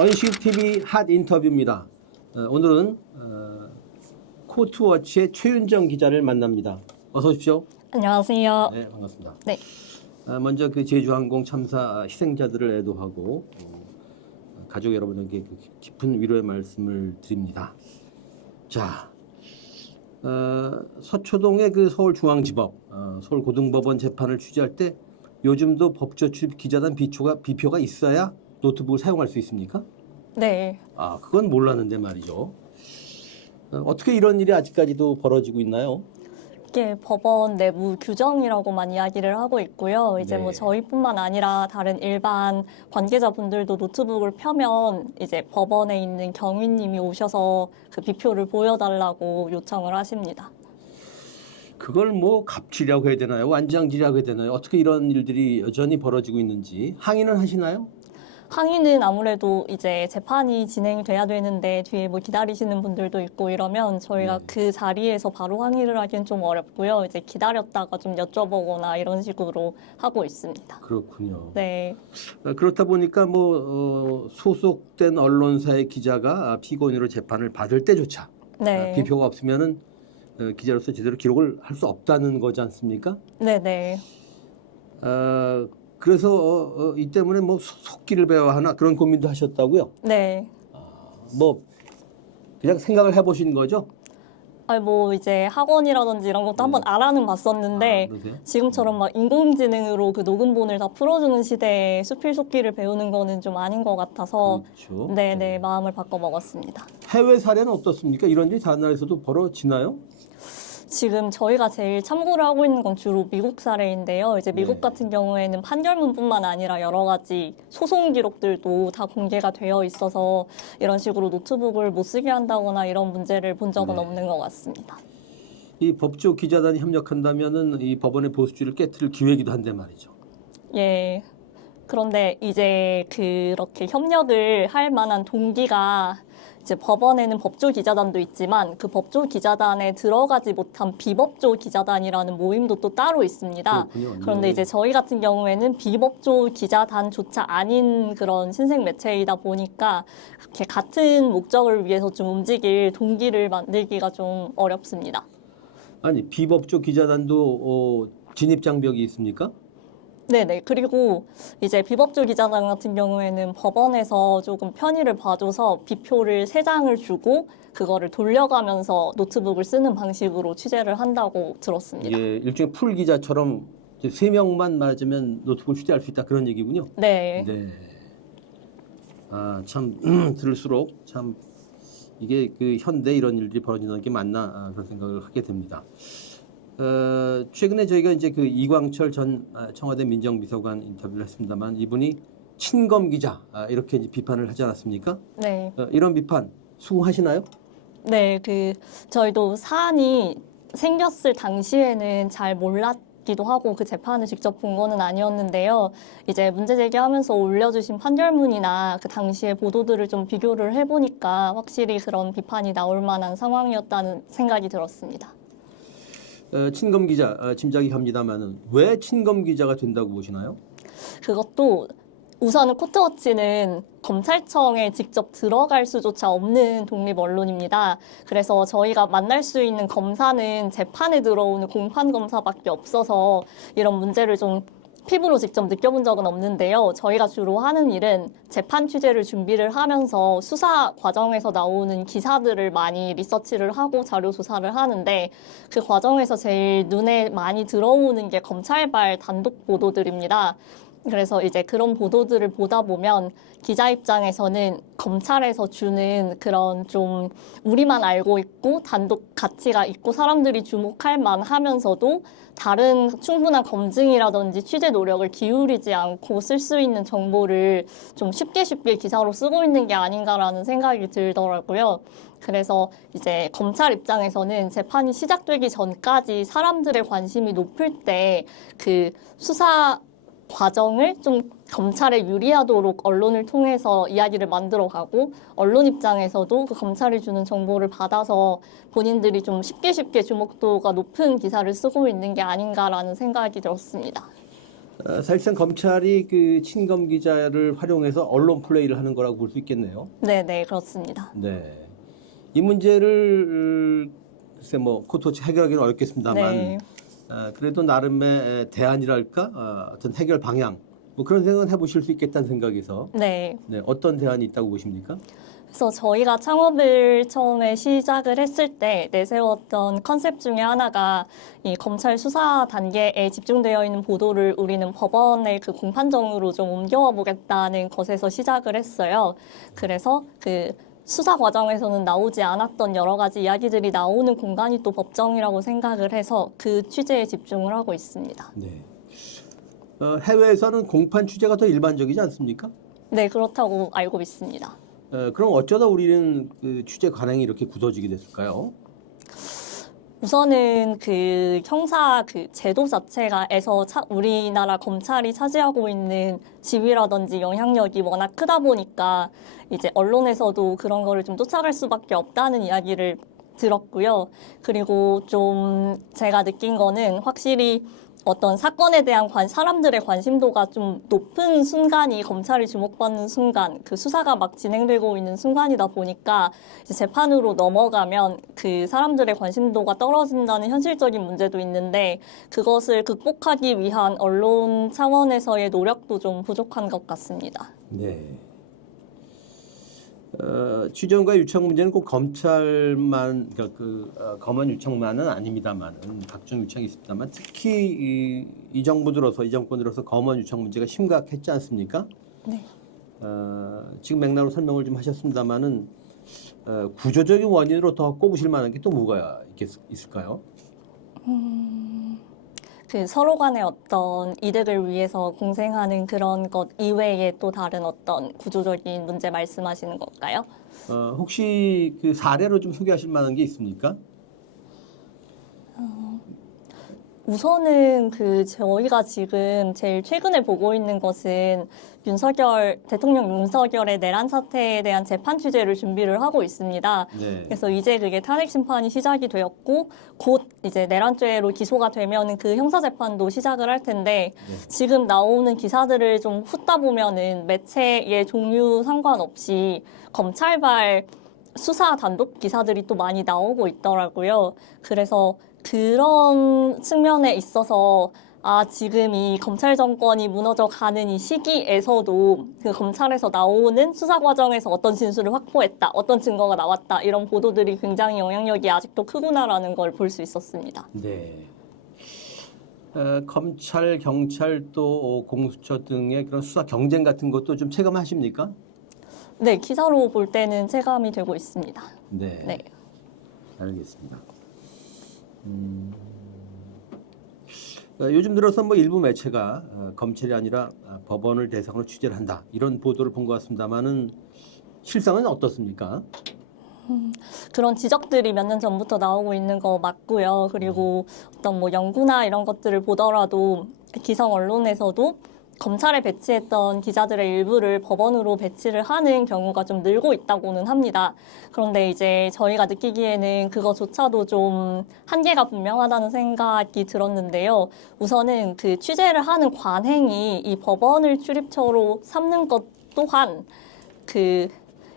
언식 TV 핫 인터뷰입니다. 오늘은 코트워치의 최윤정 기자를 만납니다. 어서 오십시오. 안녕하세요. 네, 반갑습니다. 네. 먼저 그 제주항공 참사 희생자들을 애도하고 가족 여러분에게 깊은 위로의 말씀을 드립니다. 자, 서초동의 그 서울중앙지법, 서울고등법원 재판을 취재할 때 요즘도 법조 출입 기자단 비표가 있어야 노트북을 사용할 수 있습니까? 네. 그건 몰랐는데 말이죠. 어떻게 이런 일이 아직까지도 벌어지고 있나요? 이게 법원 내부 규정이라고만 이야기를 하고 있고요. 이제 네. 뭐 저희뿐만 아니라 다른 일반 관계자분들도 노트북을 펴면 이제 법원에 있는 경위님이 오셔서 그 비표를 보여달라고 요청을 하십니다. 그걸 뭐 갑질이라고 해야 되나요? 완장질이라고 해야 되나요? 어떻게 이런 일들이 여전히 벌어지고 있는지 항의는 하시나요? 항의는 아무래도 이제 재판이 진행이 돼야 되는데 뒤에 뭐 기다리시는 분들도 있고 이러면 저희가 그 자리에서 바로 항의를 하기엔 좀 어렵고요. 이제 기다렸다가 좀 여쭤보거나 이런 식으로 하고 있습니다. 그렇군요. 네. 그렇다 보니까 뭐 소속된 언론사의 기자가 피고인으로 재판을 받을 때조차 네. 비표가 없으면은 기자로서 제대로 기록을 할 수 없다는 거지 않습니까? 네네. 그래서 이 때문에 뭐 속기를 배워야 하나 그런 고민도 하셨다고요? 네. 뭐 그냥 생각을 해보신 거죠? 뭐 이제 학원이라든지 이런 것도 한번 알아는 봤었는데 그러세요? 지금처럼 막 인공지능으로 그 녹음본을 다 풀어주는 시대에 수필속기를 배우는 거는 좀 아닌 것 같아서 그렇죠. 네네 마음을 바꿔 먹었습니다. 해외 사례는 어떻습니까? 이런 일이 다른 나라에서도 벌어지나요? 지금 저희가 제일 참고를 하고 있는 건 주로 미국 사례인데요. 이제 미국 네. 같은 경우에는 판결문뿐만 아니라 여러 가지 소송 기록들도 다 공개가 되어 있어서 이런 식으로 노트북을 못 쓰게 한다거나 이런 문제를 본 적은 네. 없는 것 같습니다. 이 법조 기자단이 협력한다면은 이 법원의 보수주의를 깨트릴 기회이기도 한데 말이죠. 예. 그런데 이제 그렇게 협력을 할 만한 동기가 이제 법원에는 법조 기자단도 있지만 그 법조 기자단에 들어가지 못한 비법조 기자단이라는 모임도 또 따로 있습니다. 그렇군요. 그런데 네. 이제 저희 같은 경우에는 비법조 기자단조차 아닌 그런 신생 매체이다 보니까 이렇게 같은 목적을 위해서 좀 움직일 동기를 만들기가 좀 어렵습니다. 아니 비법조 기자단도 진입 장벽이 있습니까? 네네. 그리고 이제 비법조 기자단 같은 경우에는 법원에서 조금 편의를 봐줘서 비표를 3장을 주고 그거를 돌려가면서 노트북을 쓰는 방식으로 취재를 한다고 들었습니다. 이게 일종의 풀 기자처럼 3명만 맞으면 노트북을 휴대할 수 있다 그런 얘기군요. 네. 네. 참 들을수록 참 이게 그 현대 이런 일들이 벌어지는 게 맞나 그런 생각을 하게 됩니다. 최근에 저희가 이제 그 이광철 전 청와대 민정비서관 인터뷰를 했습니다만 이분이 친검 기자 이렇게 이제 비판을 하지 않았습니까? 네. 이런 비판 수긍하시나요? 네. 저희도 사안이 생겼을 당시에는 잘 몰랐기도 하고 그 재판을 직접 본 거는 아니었는데요. 이제 문제 제기하면서 올려주신 판결문이나 그 당시의 보도들을 좀 비교를 해보니까 확실히 그런 비판이 나올 만한 상황이었다는 생각이 들었습니다. 친검 기자 짐작이 갑니다만은 왜 친검 기자가 된다고 보시나요? 그것도 우선은 코트워치는 검찰청에 직접 들어갈 수조차 없는 독립 언론입니다. 그래서 저희가 만날 수 있는 검사는 재판에 들어오는 공판 검사밖에 없어서 이런 문제를 좀 피부로 직접 느껴본 적은 없는데요. 저희가 주로 하는 일은 재판 취재를 준비를 하면서 수사 과정에서 나오는 기사들을 많이 리서치를 하고 자료 조사를 하는데 그 과정에서 제일 눈에 많이 들어오는 게 검찰발 단독 보도들입니다. 그래서 이제 그런 보도들을 보다 보면 기자 입장에서는 검찰에서 주는 그런 좀 우리만 알고 있고 단독 가치가 있고 사람들이 주목할 만하면서도 다른 충분한 검증이라든지 취재 노력을 기울이지 않고 쓸 수 있는 정보를 좀 쉽게 기사로 쓰고 있는 게 아닌가라는 생각이 들더라고요. 그래서 이제 검찰 입장에서는 재판이 시작되기 전까지 사람들의 관심이 높을 때 그 수사 과정을 좀 검찰에 유리하도록 언론을 통해서 이야기를 만들어가고 언론 입장에서도 그 검찰이 주는 정보를 받아서 본인들이 좀 쉽게 주목도가 높은 기사를 쓰고 있는 게 아닌가라는 생각이 들었습니다. 사실상 검찰이 그 친검 기자를 활용해서 언론 플레이를 하는 거라고 볼 수 있겠네요. 네네, 그렇습니다. 네. 이 문제를 글쎄 뭐 코트워치 해결하기는 어렵겠습니다만 네. 그래도 나름의 대안이랄까 어떤 해결 방향 뭐 그런 생각은 해보실 수 있겠다는 생각에서 네. 네, 어떤 대안이 있다고 보십니까? 그래서 저희가 창업을 처음에 시작을 했을 때 내세웠던 컨셉 중에 하나가 이 검찰 수사 단계에 집중되어 있는 보도를 우리는 법원의 그 공판정으로 좀 옮겨와 보겠다는 것에서 시작을 했어요. 그래서 그 수사 과정에서는 나오지 않았던 여러 가지 이야기들이 나오는 공간이 또 법정이라고 생각을 해서 그 취재에 집중을 하고 있습니다. 네. 해외에서는 공판 취재가 더 일반적이지 않습니까? 네, 그렇다고 알고 있습니다. 그럼 어쩌다 우리는 그 취재 관행이 이렇게 굳어지게 됐을까요? 우선은 그 형사 그 제도 자체가에서 우리나라 검찰이 차지하고 있는 지위라든지 영향력이 워낙 크다 보니까 이제 언론에서도 그런 거를 좀 쫓아갈 수밖에 없다는 이야기를 들었고요. 그리고 좀 제가 느낀 거는 확실히 어떤 사건에 대한 사람들의 관심도가 좀 높은 순간이 검찰이 주목받는 순간, 그 수사가 막 진행되고 있는 순간이다 보니까 이제 재판으로 넘어가면 그 사람들의 관심도가 떨어진다는 현실적인 문제도 있는데 그것을 극복하기 위한 언론 차원에서의 노력도 좀 부족한 것 같습니다. 네. 취재원과 유착 문제는 꼭 검찰만 검언 유착만은 아닙니다만은 각종 유착이 있습니다만 특히 이 정부 들어서 이 정권 들어서 검언 유착 문제가 심각했지 않습니까? 네. 지금 맥락으로 설명을 좀 하셨습니다만은 구조적인 원인으로 더 꼽으실 만한 게 또 뭐가 있을까요? 그 서로 간의 어떤 이득을 위해서 공생하는 그런 것 이외에 또 다른 어떤 구조적인 문제 말씀하시는 걸까요? 혹시 그 사례로 좀 소개하실 만한 게 있습니까? 우선은 그 저희가 지금 제일 최근에 보고 있는 것은 대통령 윤석열의 내란 사태에 대한 재판 취재를 준비를 하고 있습니다. 네. 그래서 이제 그게 탄핵 심판이 시작이 되었고 곧 이제 내란죄로 기소가 되면은 그 형사 재판도 시작을 할 텐데 네. 지금 나오는 기사들을 좀 훑다 보면은 매체의 종류 상관없이 검찰발 수사 단독 기사들이 또 많이 나오고 있더라고요. 그래서 그런 측면에 있어서 지금 이 검찰 정권이 무너져 가는 이 시기에서도 그 검찰에서 나오는 수사 과정에서 어떤 진술을 확보했다, 어떤 증거가 나왔다, 이런 보도들이 굉장히 영향력이 아직도 크구나라는 걸 볼 수 있었습니다. 네. 검찰, 경찰 또 공수처 등의 그런 수사 경쟁 같은 것도 좀 체감하십니까? 네, 기사로 볼 때는 체감이 되고 있습니다. 네. 네. 알겠습니다. 요즘 들어서 뭐 일부 매체가 검찰이 아니라 법원을 대상으로 취재를 한다 이런 보도를 본 것 같습니다만은 실상은 어떻습니까? 그런 지적들이 몇 년 전부터 나오고 있는 거 맞고요. 그리고 어떤 뭐 연구나 이런 것들을 보더라도 기성 언론에서도 검찰에 배치했던 기자들의 일부를 법원으로 배치를 하는 경우가 좀 늘고 있다고는 합니다. 그런데 이제 저희가 느끼기에는 그거조차도 좀 한계가 분명하다는 생각이 들었는데요. 우선은 그 취재를 하는 관행이 이 법원을 출입처로 삼는 것 또한 그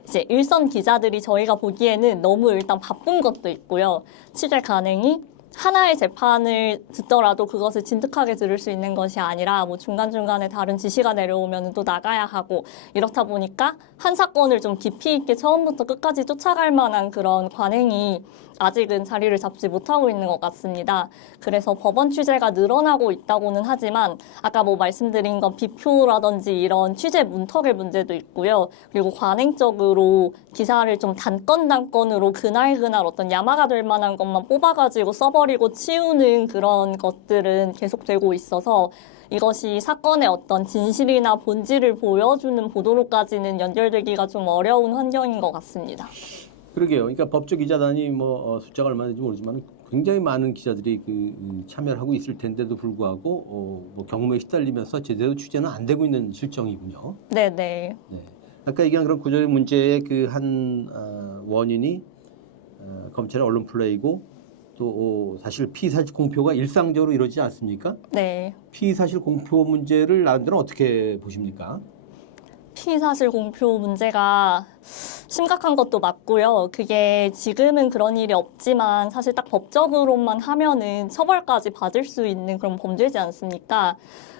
이제 일선 기자들이 저희가 보기에는 너무 일단 바쁜 것도 있고요. 취재 관행이 하나의 재판을 듣더라도 그것을 진득하게 들을 수 있는 것이 아니라 뭐 중간중간에 다른 지시가 내려오면 또 나가야 하고 이렇다 보니까 한 사건을 좀 깊이 있게 처음부터 끝까지 쫓아갈 만한 그런 관행이 아직은 자리를 잡지 못하고 있는 것 같습니다. 그래서 법원 취재가 늘어나고 있다고는 하지만 아까 뭐 말씀드린 건 비표라든지 이런 취재 문턱의 문제도 있고요. 그리고 관행적으로 기사를 좀 단건으로 그날 어떤 야마가 될 만한 것만 뽑아가지고 써버리고 치우는 그런 것들은 계속되고 있어서 이것이 사건의 어떤 진실이나 본질을 보여주는 보도로까지는 연결되기가 좀 어려운 환경인 것 같습니다. 그러게요. 그러니까 법조 기자단이 뭐 숫자가 얼마나 되는지 모르지만 굉장히 많은 기자들이 참여를 하고 있을 텐데도 불구하고 뭐 경무에 시달리면서 제대로 취재는 안 되고 있는 실정이군요. 네네. 네. 아까 얘기한 그런 구조의 문제의 그 한 원인이 검찰의 언론 플레이고 또 사실 피의사실 공표가 일상적으로 이루어지지 않습니까? 네. 피의사실 공표 문제를 나름대로 어떻게 보십니까? 피의사실 공표 문제가 심각한 것도 맞고요. 그게 지금은 그런 일이 없지만 사실 딱 법적으로만 하면은 처벌까지 받을 수 있는 그런 범죄지 않습니까?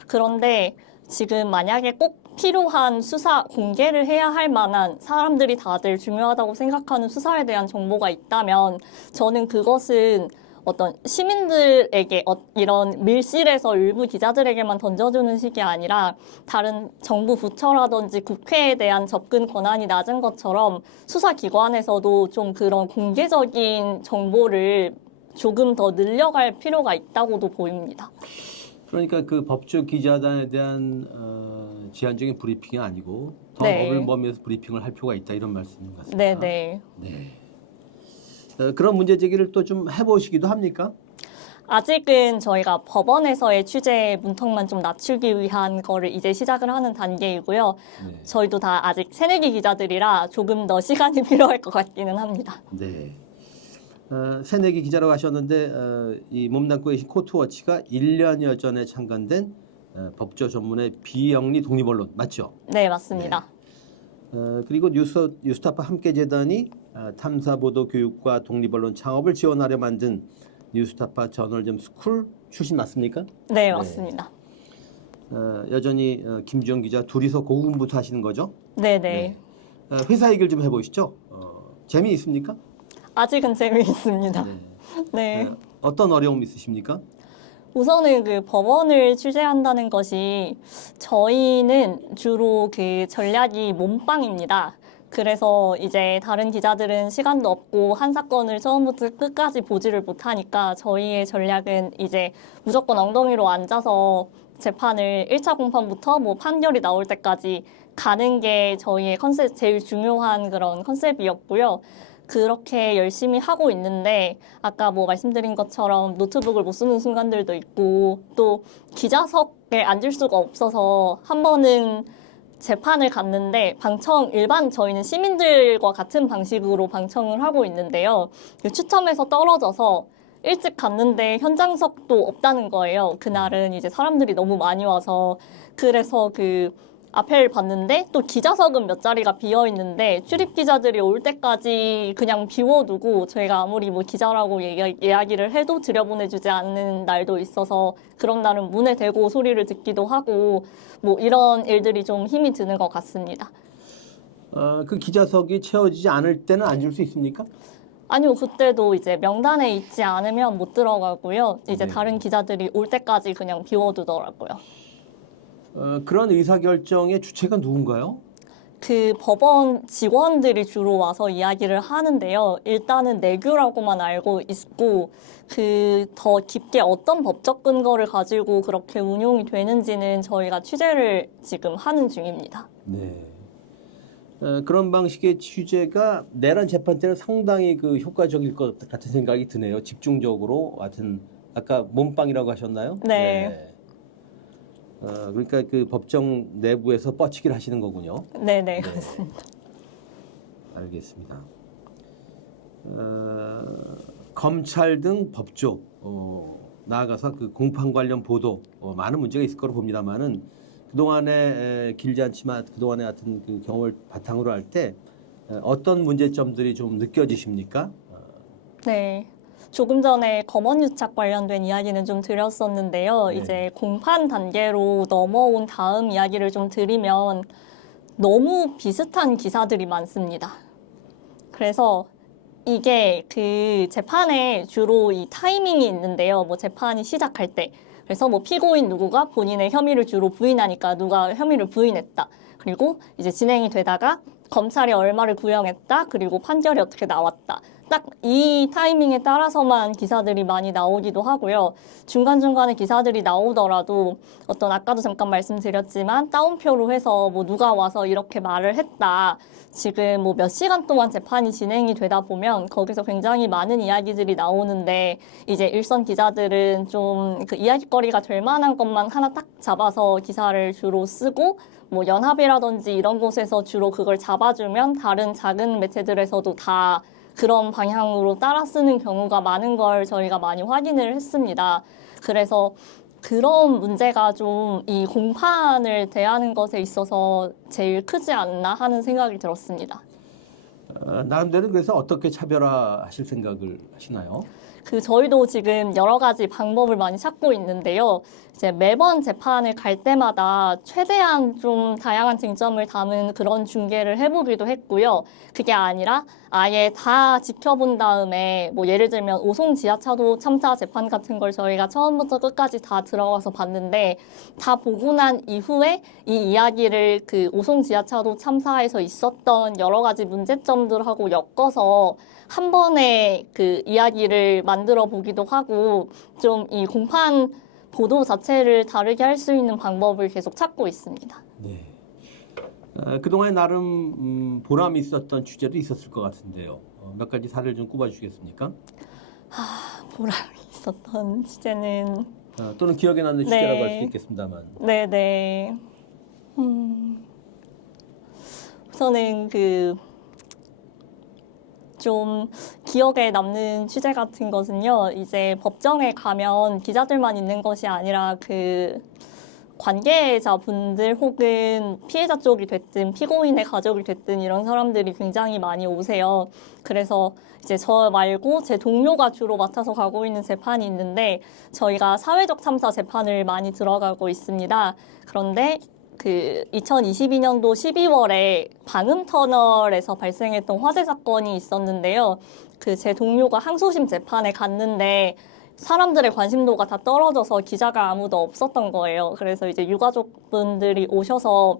그런데 지금 만약에 꼭 필요한 수사 공개를 해야 할 만한 사람들이 다들 중요하다고 생각하는 수사에 대한 정보가 있다면 저는 그것은 어떤 시민들에게 이런 밀실에서 일부 기자들에게만 던져주는 식이 아니라 다른 정부 부처라든지 국회에 대한 접근 권한이 낮은 것처럼 수사기관에서도 좀 그런 공개적인 정보를 조금 더 늘려갈 필요가 있다고도 보입니다. 그러니까 그 법조 기자단에 대한 제한적인 브리핑이 아니고 더 네. 법을 범위해서 브리핑을 할 필요가 있다 이런 말씀인 것 같습니다. 네네. 네. 그런 문제 제기를 또 좀 해보시기도 합니까? 아직은 저희가 법원에서의 취재 문턱만 좀 낮추기 위한 거를 이제 시작을 하는 단계이고요. 네. 저희도 다 아직 새내기 기자들이라 조금 더 시간이 필요할 것 같기는 합니다. 네. 새내기 기자라고 하셨는데 이 몸담고 계신 코트워치가 1년여 전에 창간된 법조 전문의 비영리 독립언론 맞죠? 네, 맞습니다. 그리고 뉴스타파 함께재단이 탐사보도 교육과 독립언론 창업을 지원하려 만든 뉴스타파 저널즘 스쿨 출신 맞습니까? 네, 맞습니다. 여전히 김주영 기자 둘이서 고군분투 하시는 거죠? 네네. 회사 얘기를 좀 해보시죠. 재미있습니까? 아직은 재미있습니다. 네. 네. 어떤 어려움 있으십니까? 우선은 그 법원을 취재한다는 것이 저희는 주로 그 전략이 몸빵입니다. 그래서 이제 다른 기자들은 시간도 없고 한 사건을 처음부터 끝까지 보지를 못하니까 저희의 전략은 이제 무조건 엉덩이로 앉아서 재판을 1차 공판부터 뭐 판결이 나올 때까지 가는 게 저희의 컨셉, 제일 중요한 그런 컨셉이었고요. 그렇게 열심히 하고 있는데 아까 뭐 말씀드린 것처럼 노트북을 못 쓰는 순간들도 있고 또 기자석에 앉을 수가 없어서 한 번은 재판을 갔는데 일반 저희는 시민들과 같은 방식으로 방청을 하고 있는데요. 그 추첨에서 떨어져서 일찍 갔는데 현장석도 없다는 거예요. 그날은 이제 사람들이 너무 많이 와서 그래서 그 앞에를 봤는데 또 기자석은 몇 자리가 비어 있는데 출입 기자들이 올 때까지 그냥 비워두고 저희가 아무리 뭐 기자라고 이야기를 해도 들여보내주지 않는 날도 있어서 그런 날은 문에 대고 소리를 듣기도 하고 뭐 이런 일들이 좀 힘이 드는 것 같습니다. 그 기자석이 채워지지 않을 때는 앉을 수 있습니까? 아니요, 그때도 이제 명단에 있지 않으면 못 들어가고요. 이제 네. 다른 기자들이 올 때까지 그냥 비워두더라고요. 그런 의사결정의 주체가 누군가요? 그 법원 직원들이 주로 와서 이야기를 하는데요. 일단은 내규라고만 알고 있고 그 더 깊게 어떤 법적 근거를 가지고 그렇게 운용이 되는지는 저희가 취재를 지금 하는 중입니다. 네. 그런 방식의 취재가 내란 재판 때는 상당히 그 효과적일 것 같은 생각이 드네요. 집중적으로 하여튼 아까 몸빵이라고 하셨나요? 네. 그러니까 그 법정 내부에서 뻗치기를 하시는 거군요. 네네, 그렇습니다. 알겠습니다. 검찰 등 법조 나아가서 그 공판 관련 보도 많은 문제가 있을 거로 봅니다만은 그동안에 길지 않지만 그동안에 하여튼 그 경험을 바탕으로 할 때 어떤 문제점들이 좀 느껴지십니까? 네. 조금 전에 검언 유착 관련된 이야기는 좀 드렸었는데요. 네. 이제 공판 단계로 넘어온 다음 이야기를 좀 드리면 너무 비슷한 기사들이 많습니다. 그래서 이게 그 재판에 주로 이 타이밍이 있는데요. 뭐 재판이 시작할 때. 그래서 뭐 피고인 누구가 본인의 혐의를 주로 부인하니까 누가 혐의를 부인했다. 그리고 이제 진행이 되다가 검찰이 얼마를 구형했다. 그리고 판결이 어떻게 나왔다. 딱 이 타이밍에 따라서만 기사들이 많이 나오기도 하고요. 중간중간에 기사들이 나오더라도 어떤 아까도 잠깐 말씀드렸지만 따옴표로 해서 뭐 누가 와서 이렇게 말을 했다. 지금 뭐 몇 시간 동안 재판이 진행이 되다 보면 거기서 굉장히 많은 이야기들이 나오는데 이제 일선 기자들은 좀 그 이야기거리가 될 만한 것만 하나 딱 잡아서 기사를 주로 쓰고 뭐 연합이라든지 이런 곳에서 주로 그걸 잡아주면 다른 작은 매체들에서도 다 그런 방향으로 따라 쓰는 경우가 많은 걸 저희가 많이 확인을 했습니다. 그래서 그런 문제가 좀 이 공판을 대하는 것에 있어서 제일 크지 않나 하는 생각이 들었습니다. 나름대로 그래서 어떻게 차별화하실 생각을 하시나요? 저희도 지금 여러 가지 방법을 많이 찾고 있는데요. 이제 매번 재판을 갈 때마다 최대한 좀 다양한 쟁점을 담은 그런 중계를 해보기도 했고요. 그게 아니라 아예 다 지켜본 다음에 뭐 예를 들면 오송 지하차도 참사 재판 같은 걸 저희가 처음부터 끝까지 다 들어가서 봤는데 다 보고 난 이후에 이 이야기를 그 오송 지하차도 참사에서 있었던 여러 가지 문제점들하고 엮어서 한 번에 그 이야기를 만들어 보기도 하고 좀 이 공판 보도 자체를 다르게 할 수 있는 방법을 계속 찾고 있습니다. 네. 그동안에 나름 보람이 있었던 주제도 있었을 것 같은데요. 몇 가지 사례를 좀 꼽아주시겠습니까? 보람이 있었던 주제는 또는 기억에 남는 네. 주제라고 할 수도 있겠습니다만. 네네. 우선은 좀 기억에 남는 취재 같은 것은요, 이제 법정에 가면 기자들만 있는 것이 아니라 관계자분들 혹은 피해자 쪽이 됐든 피고인의 가족이 됐든 이런 사람들이 굉장히 많이 오세요. 그래서 이제 저 말고 제 동료가 주로 맡아서 가고 있는 재판이 있는데 저희가 사회적 참사 재판을 많이 들어가고 있습니다. 그런데 2022년도 12월에 방음터널에서 발생했던 화재 사건이 있었는데요. 제 동료가 항소심 재판에 갔는데 사람들의 관심도가 다 떨어져서 기자가 아무도 없었던 거예요. 그래서 이제 유가족분들이 오셔서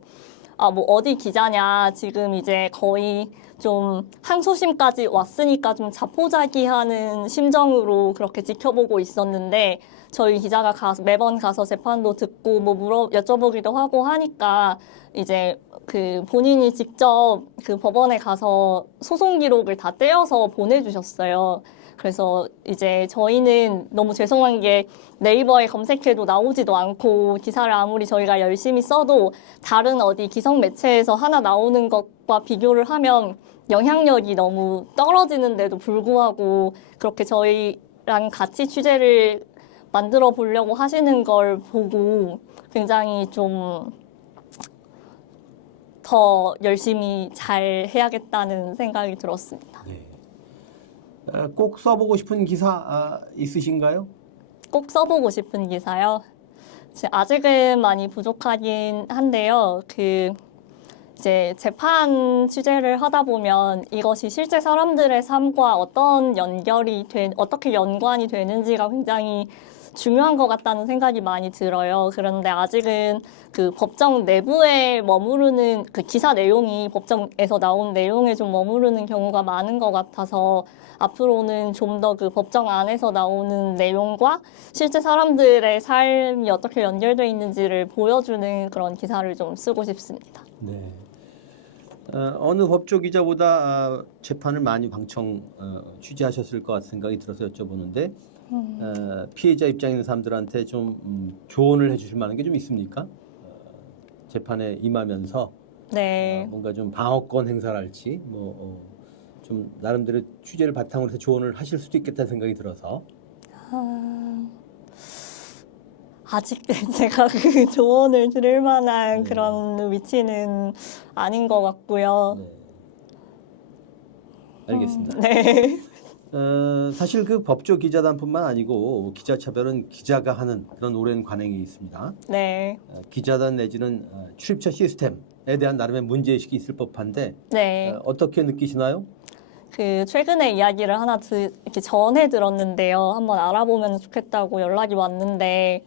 뭐 어디 기자냐, 지금 이제 거의 좀 항소심까지 왔으니까 좀 자포자기하는 심정으로 그렇게 지켜보고 있었는데 저희 기자가 매번 가서 재판도 듣고 뭐 여쭤보기도 하고 하니까 이제 본인이 직접 법원에 가서 소송 기록을 다 떼어서 보내주셨어요. 그래서 이제 저희는 너무 죄송한 게 네이버에 검색해도 나오지도 않고 기사를 아무리 저희가 열심히 써도 다른 어디 기성 매체에서 하나 나오는 것과 비교를 하면 영향력이 너무 떨어지는데도 불구하고 그렇게 저희랑 같이 취재를 만들어 보려고 하시는 걸 보고 굉장히 좀 더 열심히 잘 해야겠다는 생각이 들었습니다. 네. 꼭 써보고 싶은 기사 있으신가요? 꼭 써보고 싶은 기사요. 아직은 많이 부족하긴 한데요. 이제 재판 취재를 하다 보면 이것이 실제 사람들의 삶과 어떻게 연관이 되는지가 굉장히 중요한 것 같다는 생각이 많이 들어요. 그런데 아직은 법정 내부에 머무르는 기사 내용이 법정에서 나온 내용에 좀 머무르는 경우가 많은 것 같아서 앞으로는 좀 더 법정 안에서 나오는 내용과 실제 사람들의 삶이 어떻게 연결되어 있는지를 보여주는 그런 기사를 좀 쓰고 싶습니다. 네. 어느 법조 기자보다 재판을 많이 취재하셨을 것 같은 생각이 들어서 여쭤보는데 피해자 입장에 있는 사람들한테 좀 조언을 해주실 만한 게 좀 있습니까? 재판에 임하면서 네. 뭔가 좀 방어권 행사랄지 좀 나름대로 취재를 바탕으로 해서 조언을 하실 수도 있겠다는 생각이 들어서 아직 제가 조언을 들을 만한 그런 위치는 아닌 것 같고요. 네. 알겠습니다. 네. 사실 법조 기자단뿐만 아니고 기자차별은 기자가 하는 그런 오랜 관행이 있습니다. 네. 기자단 내지는 출입처 시스템에 대한 나름의 문제의식이 있을 법한데 네. 어떻게 느끼시나요? 최근에 이야기를 하나 이렇게 전해 들었는데요. 한번 알아보면 좋겠다고 연락이 왔는데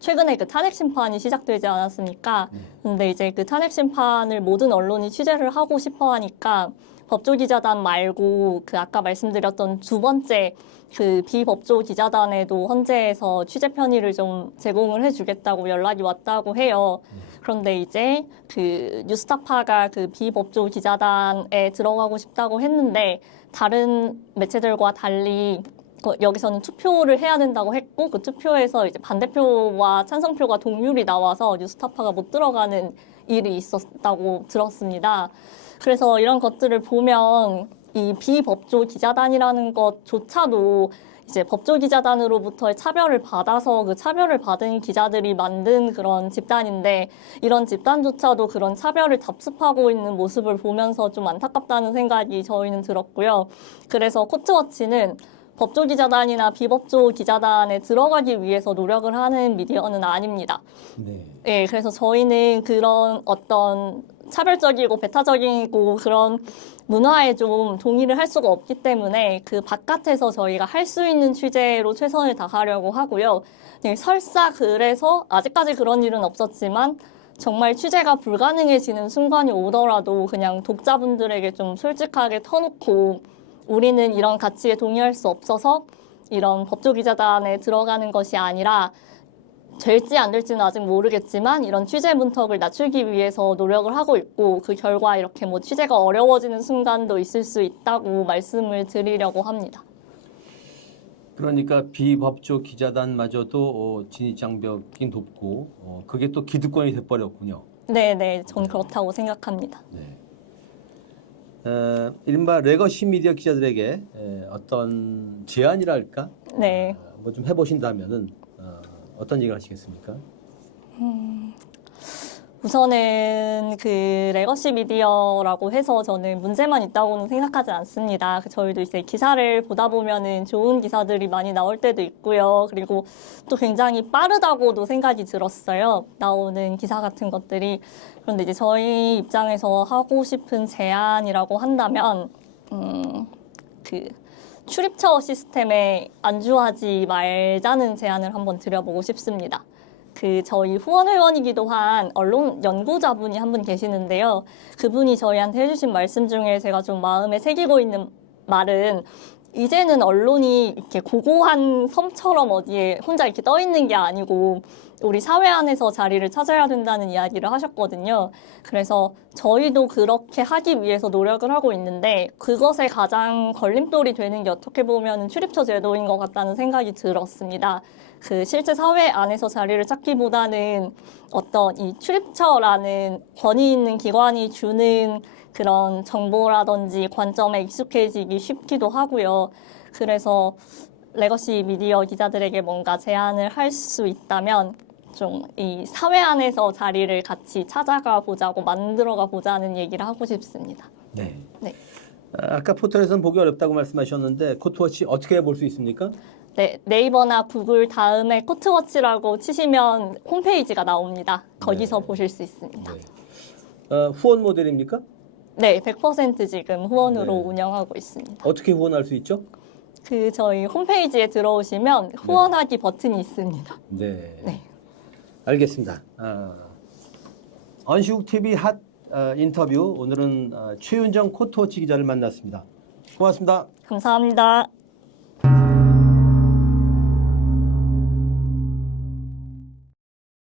최근에 탄핵 심판이 시작되지 않았습니까? 근데 이제 탄핵 심판을 모든 언론이 취재를 하고 싶어 하니까 법조 기자단 말고 아까 말씀드렸던 두 번째 비법조 기자단에도 헌재에서 취재 편의를 좀 제공을 해주겠다고 연락이 왔다고 해요. 그런데 이제 뉴스타파가 비법조 기자단에 들어가고 싶다고 했는데 다른 매체들과 달리 여기서는 투표를 해야 된다고 했고 그 투표에서 이제 반대표와 찬성표가 동률이 나와서 뉴스타파가 못 들어가는 일이 있었다고 들었습니다. 그래서 이런 것들을 보면 이 비법조 기자단이라는 것조차도 이제 법조기자단으로부터의 차별을 받아서 그 차별을 받은 기자들이 만든 그런 집단인데 이런 집단조차도 그런 차별을 답습하고 있는 모습을 보면서 좀 안타깝다는 생각이 저희는 들었고요. 그래서 코트워치는 법조기자단이나 비법조 기자단에 들어가기 위해서 노력을 하는 미디어는 아닙니다. 네. 네, 그래서 저희는 그런 어떤 차별적이고 배타적이고 그런 문화에 좀 동의를 할 수가 없기 때문에 그 바깥에서 저희가 할 수 있는 취재로 최선을 다하려고 하고요. 네, 설사 그래서 아직까지 그런 일은 없었지만 정말 취재가 불가능해지는 순간이 오더라도 그냥 독자분들에게 좀 솔직하게 터놓고 우리는 이런 가치에 동의할 수 없어서 이런 법조기자단에 들어가는 것이 아니라 될지 안 될지는 아직 모르겠지만 이런 취재 문턱을 낮추기 위해서 노력을 하고 있고 그 결과 이렇게 뭐 취재가 어려워지는 순간도 있을 수 있다고 말씀을 드리려고 합니다. 그러니까 비법조 기자단마저도 진입 장벽이 높고 그게 또 기득권이 돼버렸군요. 네, 전 그렇다고 생각합니다. 네. 이른바 레거시 미디어 기자들에게 어떤 제안이랄까? 네. 뭐 좀 해보신다면은 어떤 얘기를 하시겠습니까? 우선은 그 레거시 미디어라고 해서 저는 문제만 있다고는 생각하지 않습니다. 저희도 이제 기사를 보다 보면은 좋은 기사들이 많이 나올 때도 있고요. 그리고 또 굉장히 빠르다고도 생각이 들었어요. 나오는 기사 같은 것들이. 그런데 이제 저희 입장에서 하고 싶은 제안이라고 한다면, 그 출입처 시스템에 안주하지 말자는 제안을 한번 드려보고 싶습니다. 저희 후원회원이기도 한 언론 연구자분이 한 분 계시는데요. 그분이 저희한테 해주신 말씀 중에 제가 좀 마음에 새기고 있는 말은 이제는 언론이 이렇게 고고한 섬처럼 어디에 혼자 이렇게 떠 있는 게 아니고 우리 사회 안에서 자리를 찾아야 된다는 이야기를 하셨거든요. 그래서 저희도 그렇게 하기 위해서 노력을 하고 있는데 그것에 가장 걸림돌이 되는 게 어떻게 보면 출입처 제도인 것 같다는 생각이 들었습니다. 실제 사회 안에서 자리를 찾기보다는 어떤 이 출입처라는 권위 있는 기관이 주는 그런 정보라든지 관점에 익숙해지기 쉽기도 하고요. 그래서 레거시 미디어 기자들에게 뭔가 제안을 할 수 있다면 좀 이 사회 안에서 자리를 같이 찾아가 보자고 만들어가 보자는 얘기를 하고 싶습니다. 네. 네. 아까 포털에서는 보기 어렵다고 말씀하셨는데 코트워치 어떻게 볼 수 있습니까? 네, 네이버나 구글 다음에 코트워치라고 치시면 홈페이지가 나옵니다. 거기서 네. 보실 수 있습니다. 네. 후원 모델입니까? 네, 100% 지금 후원으로 네. 운영하고 있습니다. 어떻게 후원할 수 있죠? 저희 홈페이지에 들어오시면 후원하기 버튼이 있습니다. 네. 네. 알겠습니다. 언시국 TV 핫 인터뷰 오늘은 최윤정 코트워치 기자를 만났습니다. 고맙습니다. 감사합니다.